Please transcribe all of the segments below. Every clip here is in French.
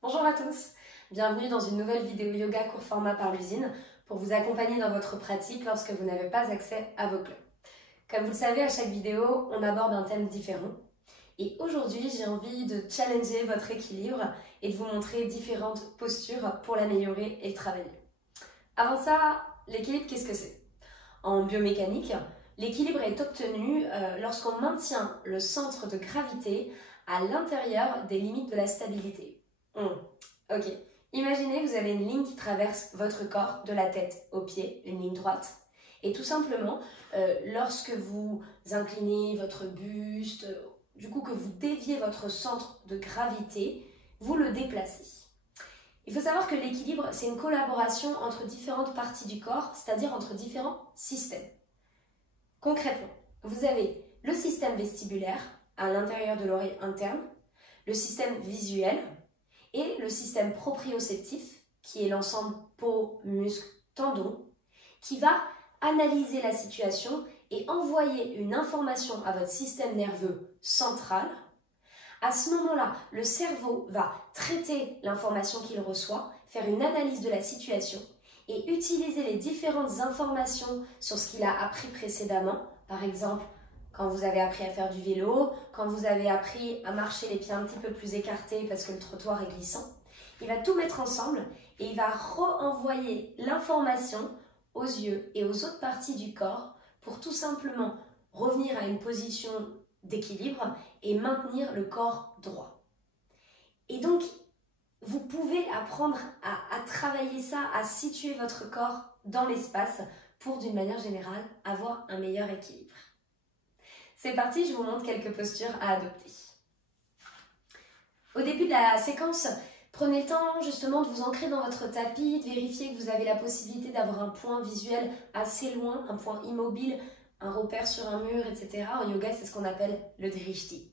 Bonjour à tous, bienvenue dans une nouvelle vidéo yoga court format par l'usine pour vous accompagner dans votre pratique lorsque vous n'avez pas accès à vos clubs. Comme vous le savez, à chaque vidéo, on aborde un thème différent. Et aujourd'hui, j'ai envie de challenger votre équilibre et de vous montrer différentes postures pour l'améliorer et le travailler. Avant ça, l'équilibre, qu'est-ce que c'est? En biomécanique, l'équilibre est obtenu lorsqu'on maintient le centre de gravité à l'intérieur des limites de la stabilité. Ok, imaginez que vous avez une ligne qui traverse votre corps de la tête aux pieds, une ligne droite. Et tout simplement, lorsque vous inclinez votre buste, du coup que vous déviez votre centre de gravité, vous le déplacez. Il faut savoir que l'équilibre, c'est une collaboration entre différentes parties du corps, c'est-à-dire entre différents systèmes. Concrètement, vous avez le système vestibulaire à l'intérieur de l'oreille interne, le système visuel et le système proprioceptif, qui est l'ensemble peau, muscles, tendons, qui va analyser la situation et envoyer une information à votre système nerveux central. À ce moment-là, le cerveau va traiter l'information qu'il reçoit, faire une analyse de la situation et utiliser les différentes informations sur ce qu'il a appris précédemment. Par exemple, quand vous avez appris à faire du vélo, quand vous avez appris à marcher les pieds un petit peu plus écartés parce que le trottoir est glissant, il va tout mettre ensemble et il va renvoyer l'information aux yeux et aux autres parties du corps pour tout simplement revenir à une position d'équilibre et maintenir le corps droit. Et donc, vous pouvez apprendre à travailler ça, à situer votre corps dans l'espace pour, d'une manière générale, avoir un meilleur équilibre. C'est parti, je vous montre quelques postures à adopter. Au début de la séquence, prenez le temps justement de vous ancrer dans votre tapis, de vérifier que vous avez la possibilité d'avoir un point visuel assez loin, un point immobile, un repère sur un mur, etc. En yoga, c'est ce qu'on appelle le drishti.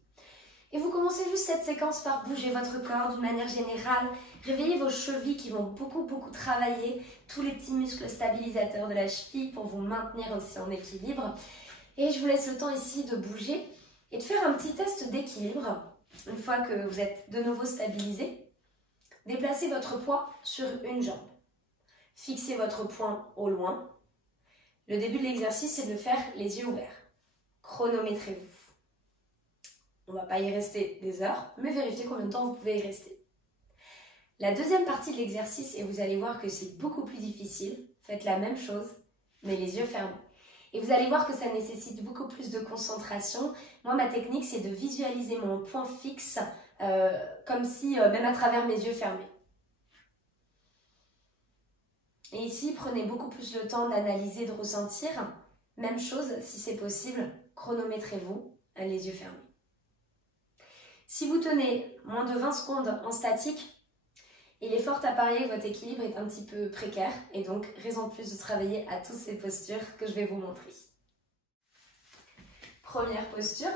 Et vous commencez juste cette séquence par bouger votre corps d'une manière générale, réveillez vos chevilles qui vont beaucoup travailler, tous les petits muscles stabilisateurs de la cheville pour vous maintenir aussi en équilibre. Et je vous laisse le temps ici de bouger et de faire un petit test d'équilibre. Une fois que vous êtes de nouveau stabilisé, déplacez votre poids sur une jambe. Fixez votre poing au loin. Le début de l'exercice, c'est de le faire les yeux ouverts. Chronométrez-vous. On ne va pas y rester des heures, mais vérifiez combien de temps vous pouvez y rester. La deuxième partie de l'exercice, et vous allez voir que c'est beaucoup plus difficile, faites la même chose, mais les yeux fermés. Et vous allez voir que ça nécessite beaucoup plus de concentration. Moi, ma technique, c'est de visualiser mon point fixe, comme si, même à travers mes yeux fermés. Et ici, prenez beaucoup plus le temps d'analyser, de ressentir. Même chose, si c'est possible, chronométrez-vous, les yeux fermés. Si vous tenez moins de 20 secondes en statique, il est fort à parier que votre équilibre est un petit peu précaire et donc raison de plus de travailler à toutes ces postures que je vais vous montrer. Première posture,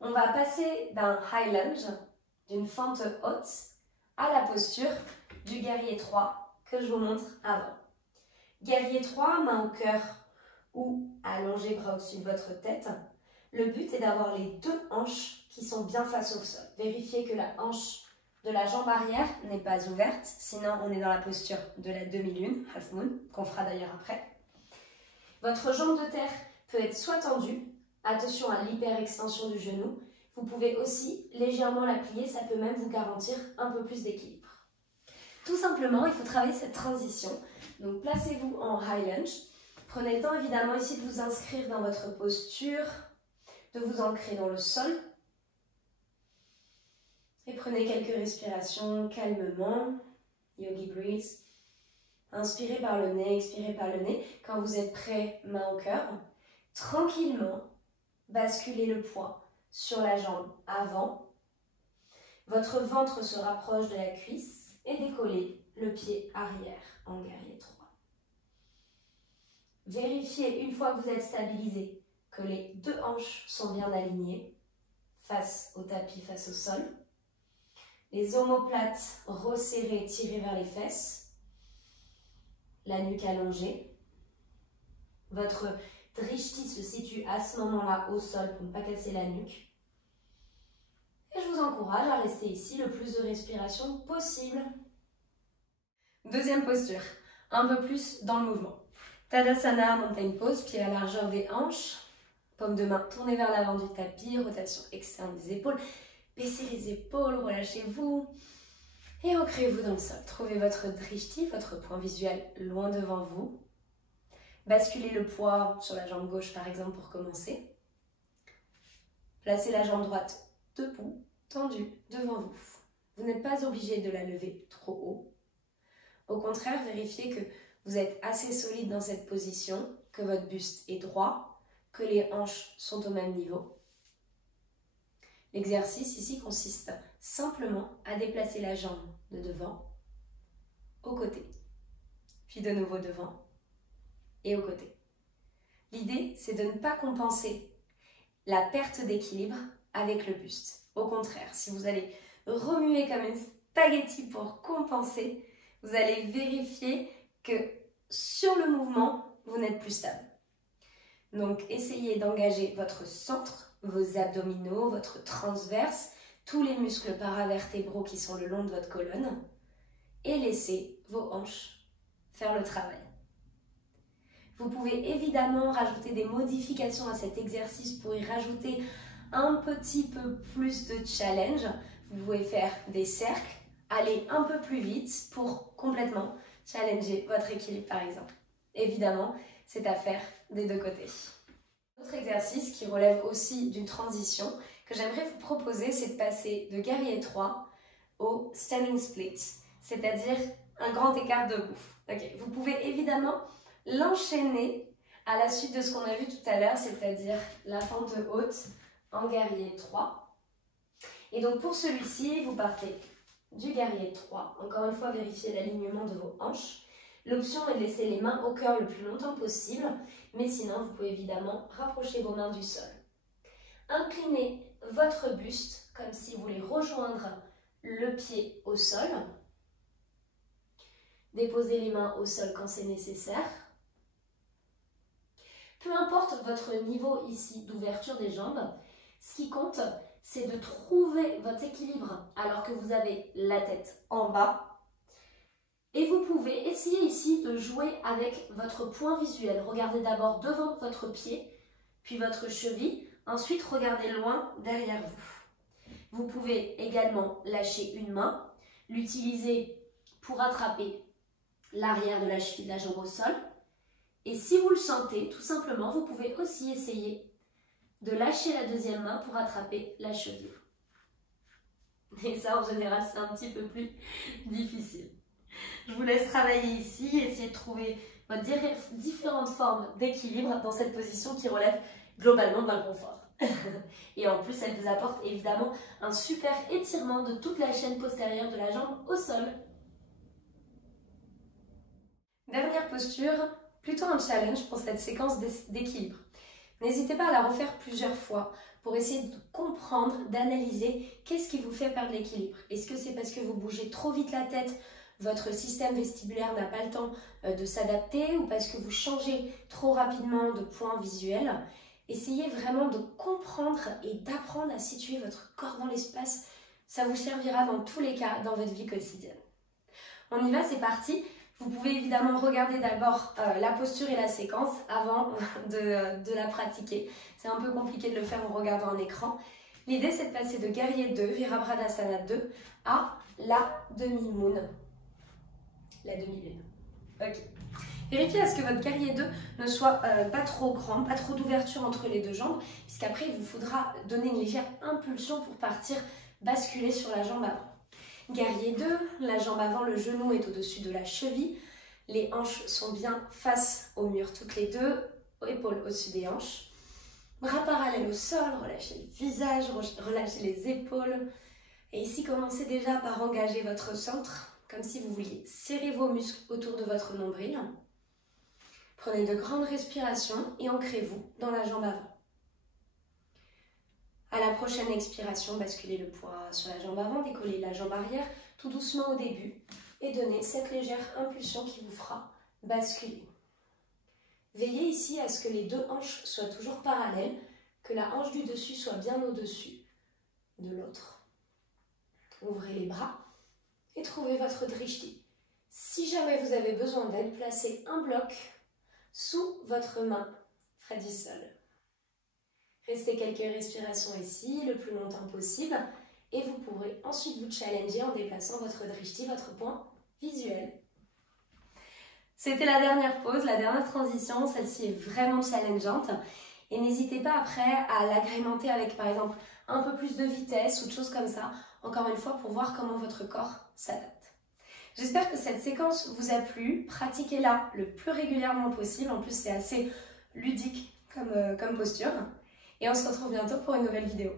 on va passer d'un high lunge, d'une fente haute, à la posture du guerrier 3 que je vous montre avant. Guerrier 3, main au cœur ou allongé bras au-dessus de votre tête. Le but est d'avoir les deux hanches qui sont bien face au sol. Vérifiez que la hanche de la jambe arrière n'est pas ouverte, sinon on est dans la posture de la demi-lune, half moon, qu'on fera d'ailleurs après. Votre jambe de terre peut être soit tendue, attention à l'hyperextension du genou, vous pouvez aussi légèrement la plier, ça peut même vous garantir un peu plus d'équilibre. Tout simplement, il faut travailler cette transition. Donc placez-vous en high lunge, prenez le temps évidemment ici de vous inscrire dans votre posture, de vous ancrer dans le sol. Et prenez quelques respirations calmement. Yogi breath. Inspirez par le nez, expirez par le nez. Quand vous êtes prêt, main au cœur. Tranquillement, basculez le poids sur la jambe avant. Votre ventre se rapproche de la cuisse et décollez le pied arrière en guerrier 3. Vérifiez une fois que vous êtes stabilisé que les deux hanches sont bien alignées, face au tapis, face au sol. Les omoplates resserrées, tirées vers les fesses. La nuque allongée. Votre drishti se situe à ce moment-là au sol pour ne pas casser la nuque. Et je vous vous encourage à rester ici le plus de respiration possible. Deuxième posture, un peu plus dans le mouvement. Tadasana, montagne pose, pied à largeur des hanches, paume de main tournée vers l'avant du tapis, rotation externe des épaules. Baissez les épaules, relâchez-vous et ancrez-vous dans le sol. Trouvez votre drishti, votre point visuel loin devant vous. Basculez le poids sur la jambe gauche par exemple pour commencer. Placez la jambe droite debout, tendue devant vous. Vous n'êtes pas obligé de la lever trop haut. Au contraire, vérifiez que vous êtes assez solide dans cette position, que votre buste est droit, que les hanches sont au même niveau. L'exercice ici consiste simplement à déplacer la jambe de devant au côté, puis de nouveau devant et au côté. L'idée, c'est de ne pas compenser la perte d'équilibre avec le buste. Au contraire, si vous allez remuer comme une spaghetti pour compenser, vous allez vérifier que sur le mouvement, vous n'êtes plus stable. Donc, essayez d'engager votre centre, vos abdominaux, votre transverse, tous les muscles paravertébraux qui sont le long de votre colonne et laissez vos hanches faire le travail. Vous pouvez évidemment rajouter des modifications à cet exercice pour y rajouter un petit peu plus de challenge. Vous pouvez faire des cercles, aller un peu plus vite pour complètement challenger votre équilibre par exemple. Évidemment, c'est à faire des deux côtés. Autre exercice qui relève aussi d'une transition que j'aimerais vous proposer, c'est de passer de guerrier 3 au standing split, c'est-à-dire un grand écart debout. Okay. Vous pouvez évidemment l'enchaîner à la suite de ce qu'on a vu tout à l'heure, c'est-à-dire la fente haute en guerrier 3. Et donc pour celui-ci, vous partez du guerrier 3. Encore une fois, vérifiez l'alignement de vos hanches. L'option est de laisser les mains au cœur le plus longtemps possible, mais sinon, vous pouvez évidemment rapprocher vos mains du sol. Inclinez votre buste comme si vous voulez rejoindre le pied au sol. Déposez les mains au sol quand c'est nécessaire. Peu importe votre niveau ici d'ouverture des jambes, ce qui compte, c'est de trouver votre équilibre alors que vous avez la tête en bas. Et vous pouvez essayer ici de jouer avec votre point visuel. Regardez d'abord devant votre pied, puis votre cheville. Ensuite, regardez loin derrière vous. Vous pouvez également lâcher une main, l'utiliser pour attraper l'arrière de la cheville de la jambe au sol. Et si vous le sentez, tout simplement, vous pouvez aussi essayer de lâcher la deuxième main pour attraper la cheville. Et ça, en général, c'est un petit peu plus difficile. Je vous laisse travailler ici, essayer de trouver votre différentes formes d'équilibre dans cette position qui relève globalement de l'inconfort. Et en plus, elle vous apporte évidemment un super étirement de toute la chaîne postérieure de la jambe au sol. Dernière posture, plutôt un challenge pour cette séquence d'équilibre. N'hésitez pas à la refaire plusieurs fois pour essayer de comprendre, d'analyser qu'est-ce qui vous fait perdre l'équilibre. Est-ce que c'est parce que vous bougez trop vite la tête, votre système vestibulaire n'a pas le temps de s'adapter ou parce que vous changez trop rapidement de point visuel? Essayez vraiment de comprendre et d'apprendre à situer votre corps dans l'espace. Ça vous servira dans tous les cas dans votre vie quotidienne. On y va, c'est parti. Vous pouvez évidemment regarder d'abord la posture et la séquence avant de la pratiquer. C'est un peu compliqué de le faire en regardant un écran. L'idée, c'est de passer de guerrier 2, Virabhadrasana 2, à la demi-moon. La demi-lune. Ok. Vérifiez à ce que votre guerrier 2 ne soit pas trop grand, pas trop d'ouverture entre les deux jambes, puisqu'après, il vous faudra donner une légère impulsion pour partir basculer sur la jambe avant. Guerrier 2, la jambe avant, le genou est au-dessus de la cheville. Les hanches sont bien face au mur, toutes les deux, épaules au-dessus des hanches. Bras parallèles au sol, relâchez le visage, relâchez les épaules. Et ici, commencez déjà par engager votre centre, comme si vous vouliez serrer vos muscles autour de votre nombril. Prenez de grandes respirations et ancrez-vous dans la jambe avant. À la prochaine expiration, basculez le poids sur la jambe avant, décollez la jambe arrière tout doucement au début et donnez cette légère impulsion qui vous fera basculer. Veillez ici à ce que les deux hanches soient toujours parallèles, que la hanche du dessus soit bien au-dessus de l'autre. Ouvrez les bras et trouvez votre drishti. Si jamais vous avez besoin d'aide, placez un bloc sous votre main près du sol. Restez quelques respirations ici, le plus longtemps possible, et vous pourrez ensuite vous challenger en déplaçant votre drishti, votre point visuel. C'était la dernière pause, la dernière transition, celle-ci est vraiment challengeante. Et n'hésitez pas après à l'agrémenter avec par exemple un peu plus de vitesse ou de choses comme ça, encore une fois pour voir comment votre corps s'adapte. J'espère que cette séquence vous a plu, pratiquez-la le plus régulièrement possible, en plus c'est assez ludique comme posture. Et on se retrouve bientôt pour une nouvelle vidéo.